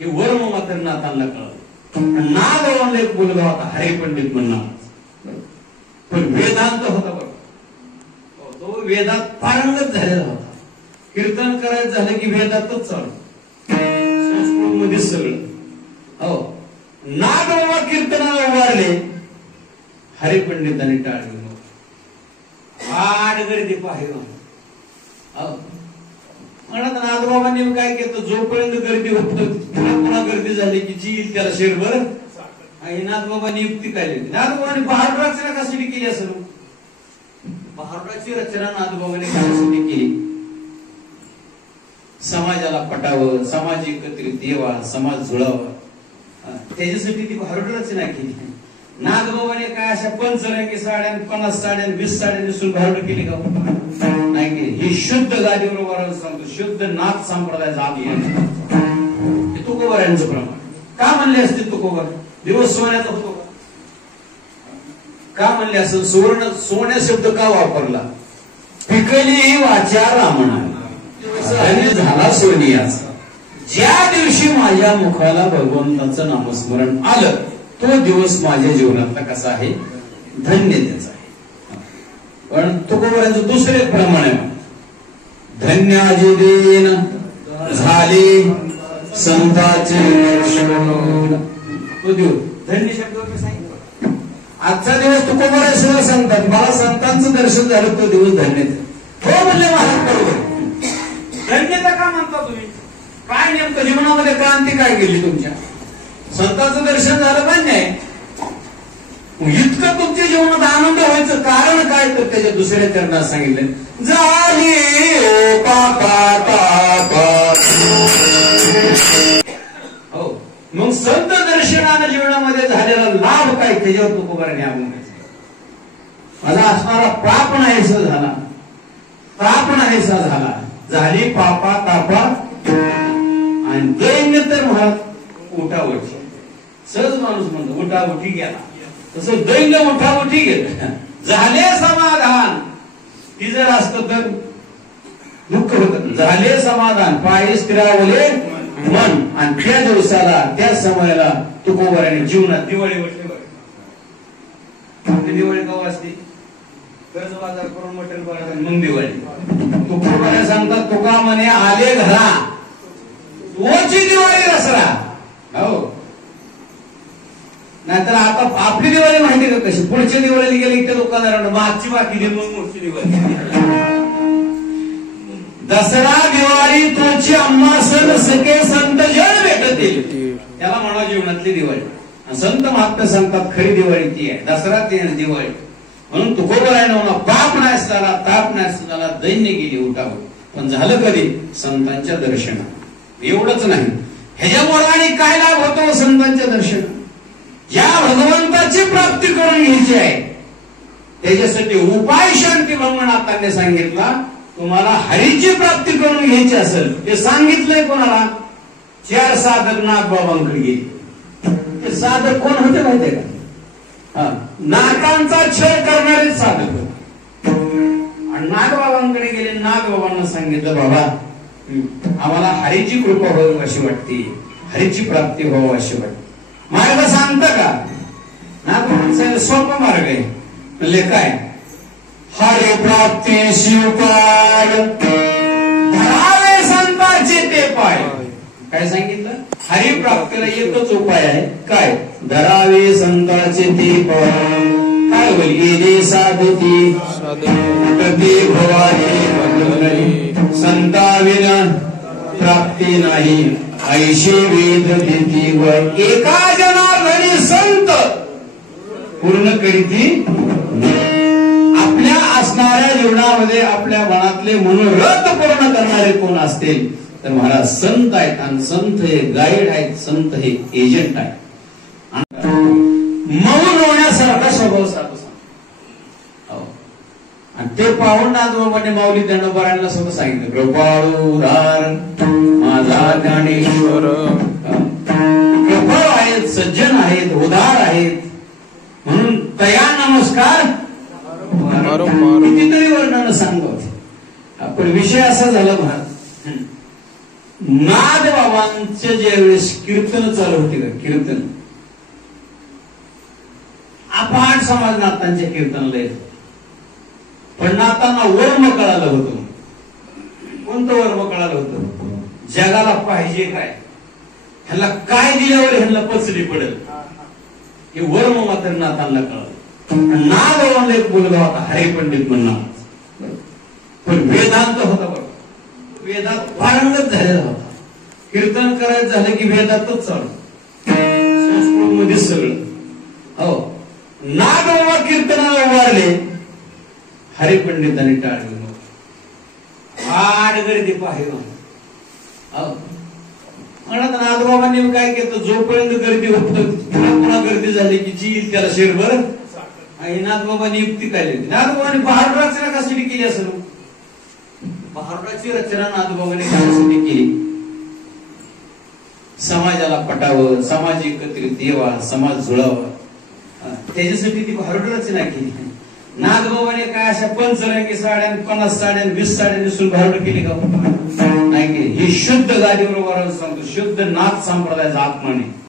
हे वर्म मात्र नातांना कळलं. नागवानला एक मुलगा होता हरिपंडित म्हणणार, पण वेदांत होता बरं. तो वेदात पारंगत झालेला होता. कीर्तन करायचं झालं की वेदातच चालू, संस्कृत मध्ये सगळं. हो, नागबाबा कीर्तनाला उभारले, हरिपंडितांनी टाळली. आड गर्दी पाहिजे म्हणत नागबाबांनी काय केलं, जोपर्यंत गर्दी होत पुन्हा गर्दी झाली की जी येईल त्याला शेरभर. आणि नागबाबांनी युक्ती काय लिहिली, नागबाबांनी बहादूर रचना कशासाठी केली असेल? बहादुराची रचना नागबाबांनी कशासाठी केली? समाजाला पटावं, समाज एकत्रित यावा, समाज जुळावा, त्याच्यासाठी ती बहादूर रचना केली. नागबाबाने काय अशा 5 साड्या, 50 साड्या, 20 साड्या नेसून बहादूर केली का? नाही केली. ही शुद्ध गादीवर उभारायला सांगतो, शुद्ध नाथ संप्रदायाचा अभियान. हे तुकोबारांचं प्रमाण. का म्हणले असते तुकोबार? दिवस सोन्याचा होतो का म्हणले असेल? सोन्या शब्द का वापरला? पिकली ही वाचा रामणा झाला सोनियाचा. ज्या दिवशी माझ्या मुखाला भगवंताचं नामस्मरण आलं, तो दिवस माझ्या जीवनातला कसा आहे? धन्य त्याचा आहे. पण तुकोबारांचं दुसरे प्रमाण आहे, धन्य अजिदेन झाले संतांचे दर्शन. तो दिवस धन्य शब्दावर मी सांगितलं. आजचा दिवस तुकोबारा सगळं सांगतात, मला संतांचं दर्शन झालं, तो दिवस धन्य. हो म्हणले महाराज, बरोबर. धन्यता का म्हणता तुम्ही? काय नेमकं जीवनामध्ये क्रांती काय केली तुमच्या? संतांचं दर्शन झालं मान्य आहे, इतकं तुमच्या जीवनात आनंद व्हायचं कारण काय? तर त्याच्या दुसऱ्या चरणात सांगितलं, झाली हो. मग संत दर्शनानं जीवनामध्ये झालेला लाभ काय? त्याच्यावर तुकोबाराने आपण माझा असणारा पाप नाहीसा झाला, पाप नाहीसा झाला, झाली पापा तापा आणि दैन्य तर महाराज उठावटी. सहज माणूस म्हणतो उठावटी गेला, तसं दैन्य उठावटी गेलं. झाले समाधान. ती जर असतं तर दुःख होत. झाले समाधान, पायी स्थिरावले मन. आणि त्या दिवसाला, त्या समयाला तुकोबाराने जीवनात दिवाळी वाटली. आपली दिवाळी केव्हा असते? कर्ज बाजार करून मटण बाजार, मग दिवाळी. तुकोबारा सांगतात, तुका म्हणे आले घरा ओची दिवाळी दसरा. हो, नाहीतर आता आपली दिवाळी माहिती का कशी? पुढच्या दिवाळीला गेली त्या दुकानदारांना मागची बाकी दे, मग मोठी दिवाळी. दसरा दिवाळी तुमची अम्मा सण सखे संत जळ भेटतील, त्याला म्हणा जीवनातली दिवाळी. संत महात्मा सांगतात खरी दिवाळी ती आहे, दसरा ती आहे दिवाळी. म्हणून तुकोबाराने म्हणा पाप नाश झाला, ताप नाश झाला, दैन्य गेली उठावं. पण झालं कधी? संतांच्या दर्शनात. एवढंच नाही, ह्याच्यामुळे आणि काय लाभ होतो संतांच्या दर्शन? ज्या भगवंताची प्राप्ती करून घ्यायची आहे त्याच्यासाठी उपाय शांती भगवंतांनी सांगितला. तुम्हाला हरीची प्राप्ती करून घ्यायची असेल, ते सांगितलंय कोणाला? 4 साधक नागबाबांकडे गेले. ते साधक कोण होते माहितीये का? नागांचा छळ करणारे साधक. आणि नागबाबांकडे गेले, नागबाबांना सांगितलं, बाबा आम्हाला हरीची कृपा व्हावी अशी वाटते, हरीची प्राप्ती व्हावी अशी वाटते, मार्ग सांगता का? नागबाबांचा सोपा मार्ग आहे. म्हणजे काय? हरी प्राप्ती शिवपाय धरावे संतांचे ते पाय. काय सांगितलं? हरी प्राप्तीला एकच उपाय आहे, काय? धरावे संतांचे ते पाय. काय होईल? साधती प्रति भवानी संताविना प्राप्ती नाही, ऐशी वेद देती व एका जनार्दनी संत पूर्ण करीती. आपल्या असणाऱ्या जीवनामध्ये आपल्या मनातले मनोरथ पूर्ण करणारे कोण असतील तर महाराज संत आहेत. आणि संत हे गाईड आहेत, संत हे एजंट आहेत. मौन होण्यासारखा स्वभाव साधू. आणि ते पाहून नागबाबांनी माऊली दंडोबारांना सुद्धा सांगितलं, कृपाळू रार माझा ज्ञानेश्वर. कृपाळू आहेत, सज्जन आहेत, उदार आहेत, म्हणून तया नमस्कार कितीतरी वर्णन सांगत. पण विषय असा झाला महाराज, नाद बाबांचे ज्यावेळेस कीर्तन चालू होते का कीर्तन अफाट समाज नाथांच्या कीर्तनाला येत पण नाथांना वर्म कळालं होतं. कोणतं वर्म कळालं होतं? जगाला पाहिजे काय, ह्याला काय दिल्यावर ह्यांना पचली पडेल हे वर्म मात्र नाथांना कळालं. नाद बाबांना एक मुलगा होता हरिपंडित म्हणणार, पण वेदांत होता बघ, वेदात पारंगत झालेला होता. कीर्तन करायचं झालं की वेदातच चालू, संस्कृत मध्ये सगळं. हो, नागबाबा कीर्तनाला उभारले, हरिपंडितांनी टाळली. आड गर्दी पाहिजे म्हणत नागबाबांनी काय केलं, जोपर्यंत गर्दी होत पुन्हा गर्दी झाली की जी येईल त्याला शेरभर. आणि नागबाबांनी युक्ती काय लिहिली, नागबाबांनी बहार रचना कशासाठी केली असेल? बहाराची रचना नागबाबांनी कशासाठी केली? समाजाला पटावं, समाज एकत्रित यावा, समाज जुळावा, त्याच्यासाठी ती भारुड रचना केली. नागबाबाने काय अशा 5 साड्या, 50 साड्या, 20 साड्या नेसून भारुड केली का? नाही केली. ही शुद्ध गादीवर सांगतो, शुद्ध नाथ संप्रदायाचा आत्माने